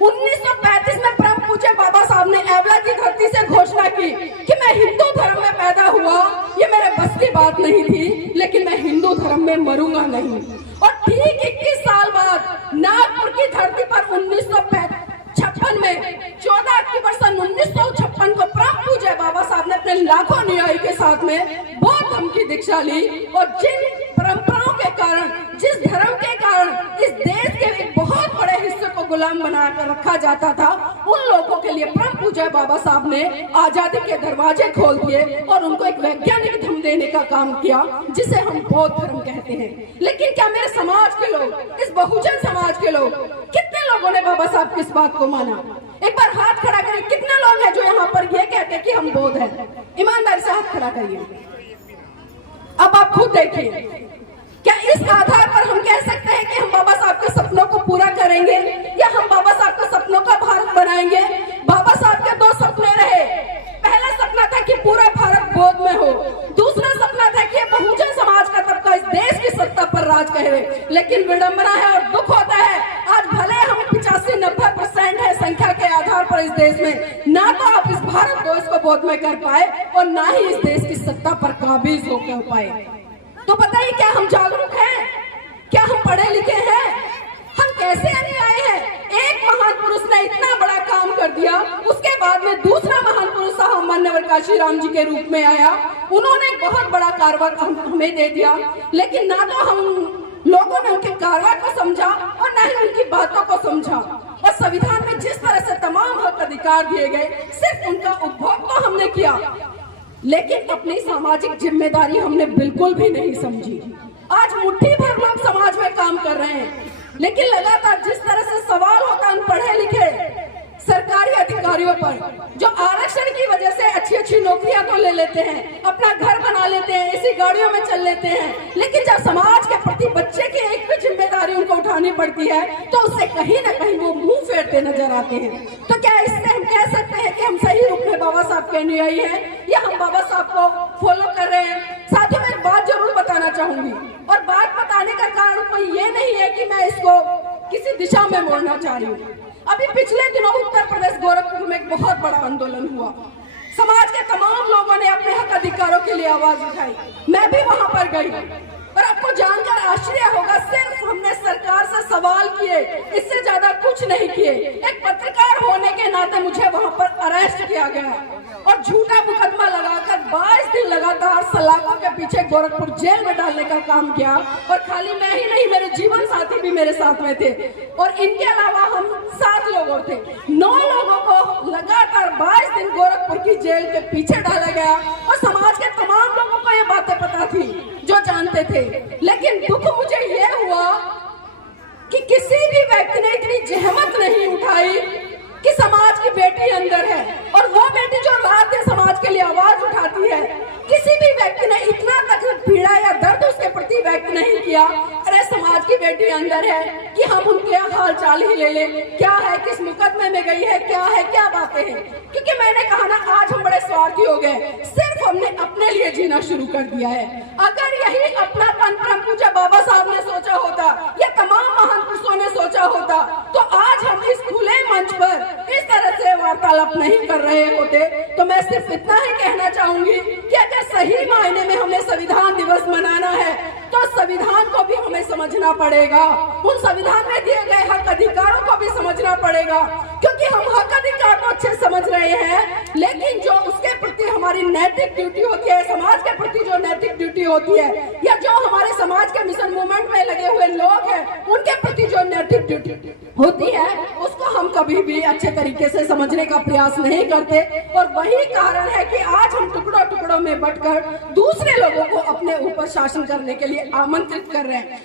1935 में परम पूज्य बाबा साहब ने एवला की धरती से घोषणा की कि मैं हिंदू धर्म में पैदा हुआ, ये मेरे बस की बात नहीं थी, लेकिन मैं हिंदू धर्म में मरूंगा नहीं। और ठीक 21 साल बाद नागपुर की धरती पर 1956 में 14 अक्टूबर सन 1956 को परम पूज्य बाबा साहब ने अपने लाखों अनुयायी के साथ में बौद्ध धर्म की दीक्षा ली। और जिन परंपराओं के कारण, जिस धर्म के कारण इस देश के एक बहुत बड़े हिस्से को गुलाम बनाकर रखा जाता था, उन लोगों के लिए परम पूज्य बाबा साहब ने आजादी के दरवाजे खोल दिए और उनको एक वैज्ञानिक धर्म देने का काम किया, जिसे हम बौद्ध धर्म कहते हैं। लेकिन क्या मेरे समाज के लोग, इस बहुजन समाज के लोग, कितने लोगों ने बाबा साहब की इस बात को माना? एक बार हाथ खड़ा करिए, कितने लोग हैं जो यहाँ पर ये कहते हैं कि हम बौद्ध हैं? ईमानदारी से हाथ खड़ा करिए। अब आप खुद देखिए, क्या इस आधार पर हम कह सकते हैं कि हम बाबा साहब के सपनों को पूरा करेंगे, या हम बाबा साहब के सपनों का भारत बनाएंगे? बाबा साहब के दो सपने रहे। पहला सपना था कि पूरा भारत बौद्ध में हो, दूसरा सपना था कि बहुजन समाज का तबका इस देश की सत्ता पर राज करे। लेकिन विडंबना है और दुख होता है, आज भले हम 85-90% है संख्या के आधार पर इस देश में, ना तो आप इस भारत देश को बौद्ध में कर पाए और ना ही इस देश की सत्ता पर काबिज होकर पाए। तो बताइए, क्या हम जागरूक हैं? क्या हम पढ़े लिखे हैं? हम कैसे अनुयायी हैं? एक महान पुरुष ने इतना बड़ा काम कर दिया, उसके बाद में दूसरा महान पुरुष साहब मान्यवर काशीराम जी के रूप में आया, उन्होंने एक बहुत बड़ा कारवार हमें दे दिया। लेकिन ना तो हम लोगों ने उनके कारवार को समझा और ना ही उनकी बातों को समझा। और संविधान में जिस तरह से तमाम हक अधिकार दिए गए, सिर्फ उनका उपभोग तो हमने किया, लेकिन अपनी सामाजिक जिम्मेदारी हमने बिल्कुल भी नहीं समझी। आज मुट्ठी भर लोग समाज में काम कर रहे हैं, लेकिन लगातार जिस तरह से सवाल होता है पढ़े लिखे सरकारी अधिकारियों पर, जो आरक्षण की वजह से अच्छी नौकरियां तो ले लेते हैं, अपना घर बना लेते हैं, इसी गाड़ियों में चल लेते हैं, लेकिन जब समाज के प्रति बच्चे की एक भी जिम्मेदारी उनको उठानी पड़ती है तो उससे कहीं ना कहीं वो मुंह फेरते नजर आते हैं। तो क्या इससे हम कह सकते हैं कि हम सही रूप में बाबा साहब के अनुयायी हैं, या हम बाबा साहब को फॉलो कर रहे हैं? साथियों, मैं एक बात जरूर बताना चाहूंगी, और बात बताने का कारण कोई ये नहीं है कि मैं इसको किसी दिशा में मोड़ना चाह रही हूँ। अभी पिछले दिनों उत्तर प्रदेश गोरखपुर में एक बहुत बड़ा आंदोलन हुआ। समाज के तमाम लोगों ने अपने हक अधिकारों के लिए आवाज उठाई। मैं भी वहां पर गई और आपको जानकर आश्चर्य होगा, सिर्फ हमने सरकार से सवाल किए, इससे ज्यादा कुछ नहीं किए। एक पत्रकार होने के नाते मुझे वहां पर अरेस्ट किया गया और झूठा मुकदमा लगाकर 22 दिन लगातार सलाखों के पीछे गोरखपुर जेल में डालने का काम किया। और खाली मैं ही नहीं, मेरे जीवन साथी भी मेरे साथ में थे, और इनके अलावा हम 7 लोग और थे। 9 लोगों को लगातार 22 दिन गोरखपुर की जेल के पीछे डाला गया। और समाज के तमाम लोगों को ये बातें पता थी, जो जानते थे। लेकिन दुख मुझे ये हुआ कि किसी भी व्यक्ति ने इतनी जहमत नहीं उठाई कि समाज की बेटी अंदर है, और वो बेटी जो रात दिन समाज के लिए आवाज उठाती है, किसी भी व्यक्ति ने इतना तक पीड़ा या दर्द उसके प्रति व्यक्त नहीं किया। अरे समाज की बेटी अंदर है कि हम उनके हाल चाल ही ले ले, क्या है, किस मुकदमे में गई है, क्या है, क्या बातें हैं। क्योंकि मैंने कहा ना, आज हम बड़े स्वार्थी हो गए, सिर्फ हमने अपने लिए जीना शुरू कर दिया है। अगर यही अपनापन परम पूज्य बाबा साहब ने सोचा होता, या तमाम महान पुरुषों ने सोचा होता, तो आज हम इस खुले मंच पर इस तरह से वार्तालाप नहीं कर रहे होते। तो मैं सिर्फ इतना ही कहना चाहूंगी कि अगर सही मायने में हमें संविधान दिवस मनाना है, तो संविधान को भी हमें समझना पड़ेगा, उन संविधान में दिए गए हक अधिकारों को भी समझना पड़ेगा। क्योंकि हम हक अधिकार तो अच्छे समझ रहे हैं, लेकिन जो उसके प्रति हमारी नैतिक ड्यूटी होती है, समाज के प्रति जो नैतिक ड्यूटी होती है, या जो हमारे समाज के मिशन मूवमेंट में लगे हुए लोग हैं, उनके प्रति जो नैतिक ड्यूटी होती है, उसको हम कभी भी अच्छे तरीके से समझने का प्रयास नहीं करते। और वही कारण है कि आज हम टुकड़ों टुकड़ों में बंटकर दूसरे लोगों को अपने ऊपर शासन करने के लिए आमंत्रित कर रहे हैं।